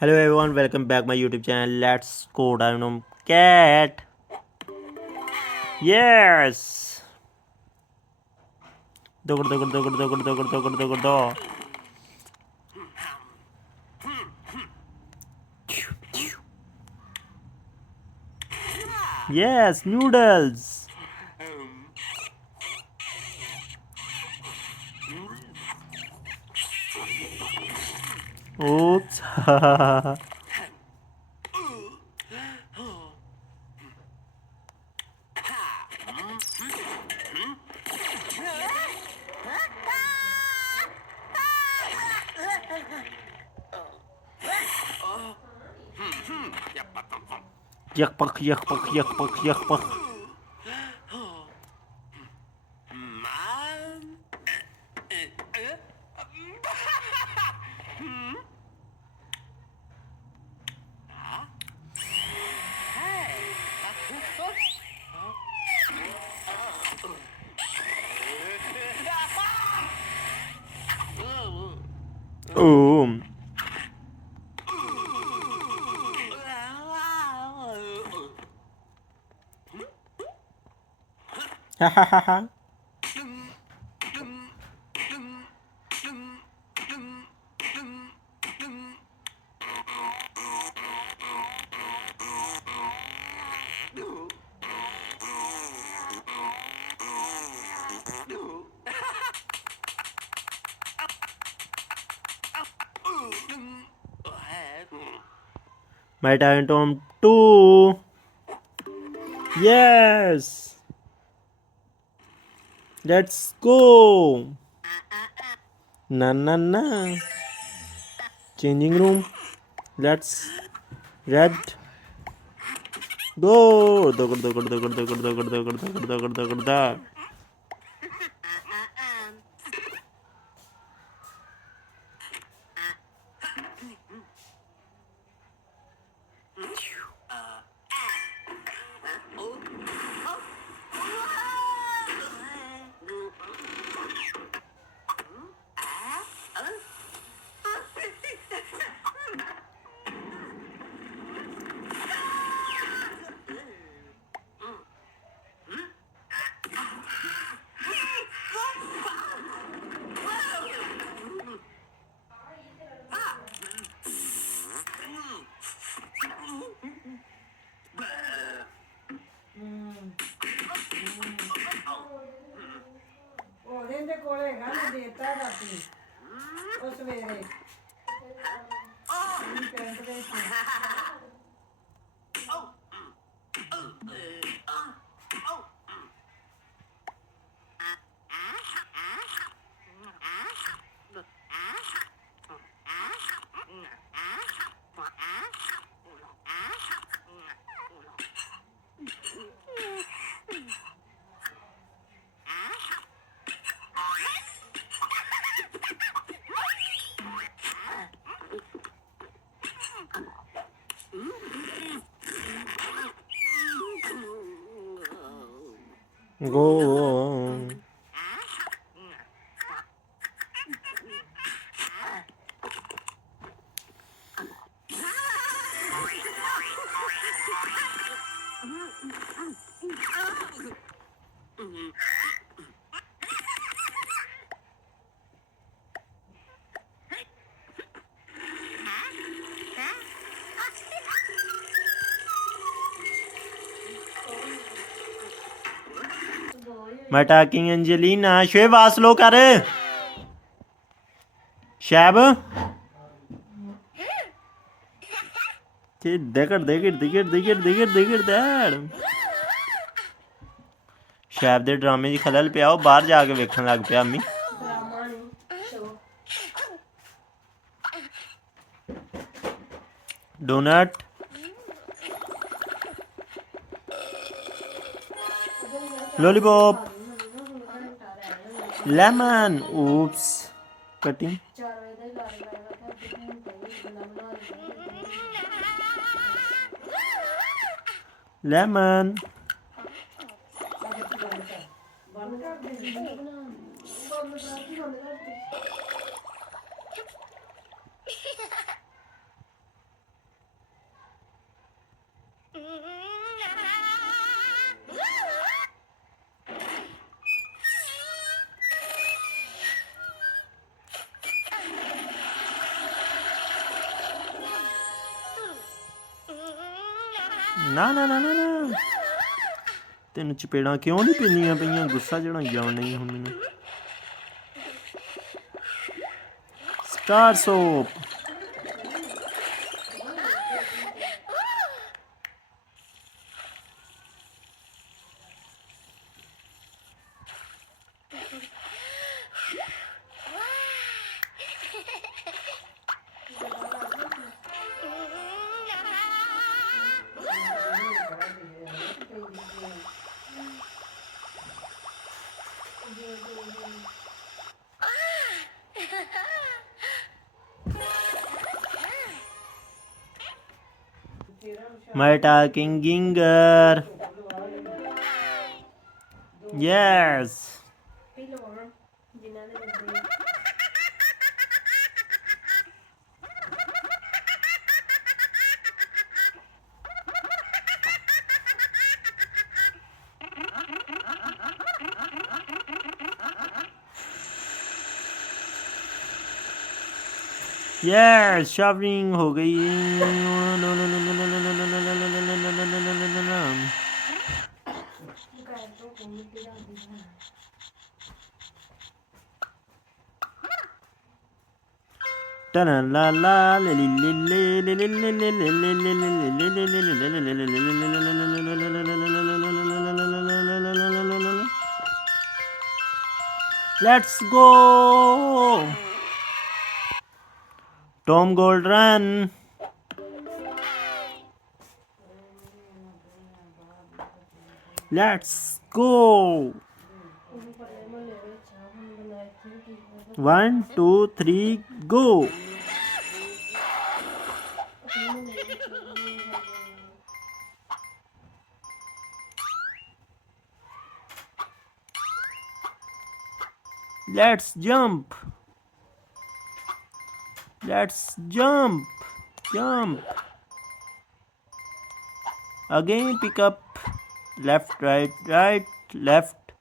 Hello everyone, welcome back my YouTube channel. Let's go Dynamo Cat. Yes. Dogor dogor dogor dogor dogor dogor dogor do. Yes, noodles. Oops. Yakpak yakpak yakpak yakpak. Oh. Ha ha ha ha. My turn to two. Yes. Let's go. Na na na. Changing room. Let's red. Go. Dogor dogor dogor dogor dogor dogor dogor dogor dogor da. ਉਹਦੇ ਕੋਲ ਹੈਗਾ ਮੈਂ ਦੇਤਾ ਰਾਤੀ ਉਹ ਸਵੇਰੇ pant ਦੇ Go. My talking Angelina. ਸ਼ੁਐਬ ਆਵਾਜ਼ ਸਲੋ ਕਰ ਸ਼ੈਬ ਤੇ ਦੇਖੜ ਦੇਖੜ ਦੇਖੜ ਦੇਖੜ ਦੇਖੜ ਦੇਖੜ ਦੜ ਸ਼ੈਬ ਦੇ ਡਰਾਮੇ ਦੀ ਖਲਲ ਪਿਆ ਉਹ ਬਾਹਰ ਜਾ ਕੇ ਵੇਖਣ ਲੱਗ ਪਿਆ ਅੰਮੀ ਡਰਾਮਾ ਨਹੀਂ show don't lollipop lemon oops cutting 4 ਵਜੇ ਦਾ ਹੀ lemon ਬੰਦ ਕਰ ਦੇ ਬੰਦ ਕਰ ਦੇ ਨਾ ਨਾ ਨਾ ਨਾ ਨਾ ਤੈਨੂੰ ਚਪੇੜਾਂ ਕਿਉਂ ਨਹੀਂ ਪੈਂਦੀਆਂ ਪਈਆਂ? ਗੁੱਸਾ ਚੜਾਈ ਜਾਣ ਨਹੀਂ ਹੁਣ ਮੈਨੂੰ। Star soap. My talking ginger. Yes. Yes, shopping हो गई। Let's go. Tom Gold run. Let's go. 1, 2, 3, go. Let's jump. Let's jump. Jump. Again pick up. Left, right, right, left.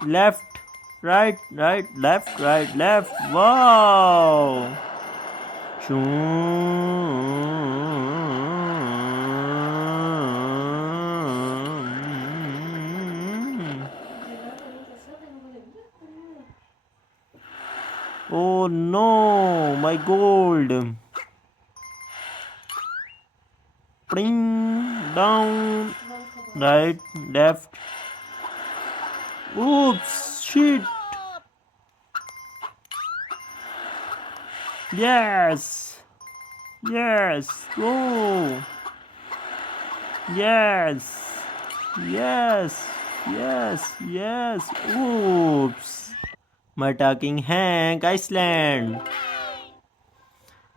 Left, right, right, left, right, left. Wow. Oh no, my gold. Bring down, right, left. Oops, shit. Yes. Yes. Go. Yes. Yes. Yes. Yes. Oops. My talking Hank Iceland.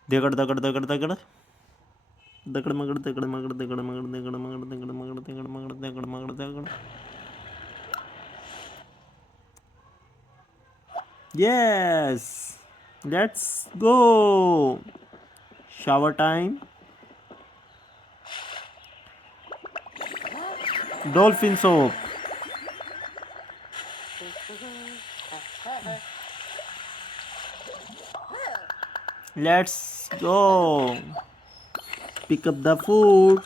Degad degad degad degad. Degad magad degad magad degad magad degad magad degad magad degad magad degad magad degad. Yes. Let's go. Shower time. Dolphin soap. Let's go. Pick up the food.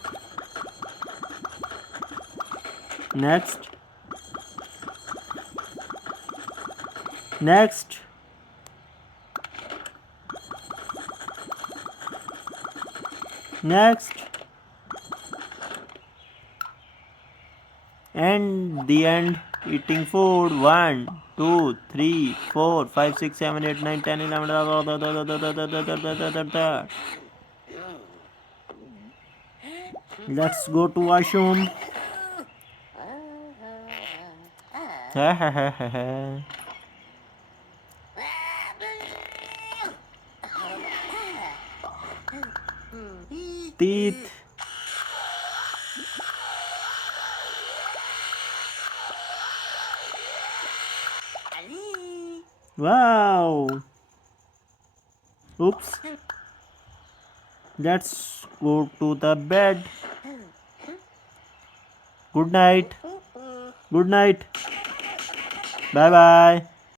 Next. Next. Next. And the end. Eating food. 1, 2, 3, 4, 5, 6, 7, 8, 9, 10, 11. Let's go to washroom. Teeth. Wow. Oops. Let's go to the bed. Good night. Good night. Bye bye.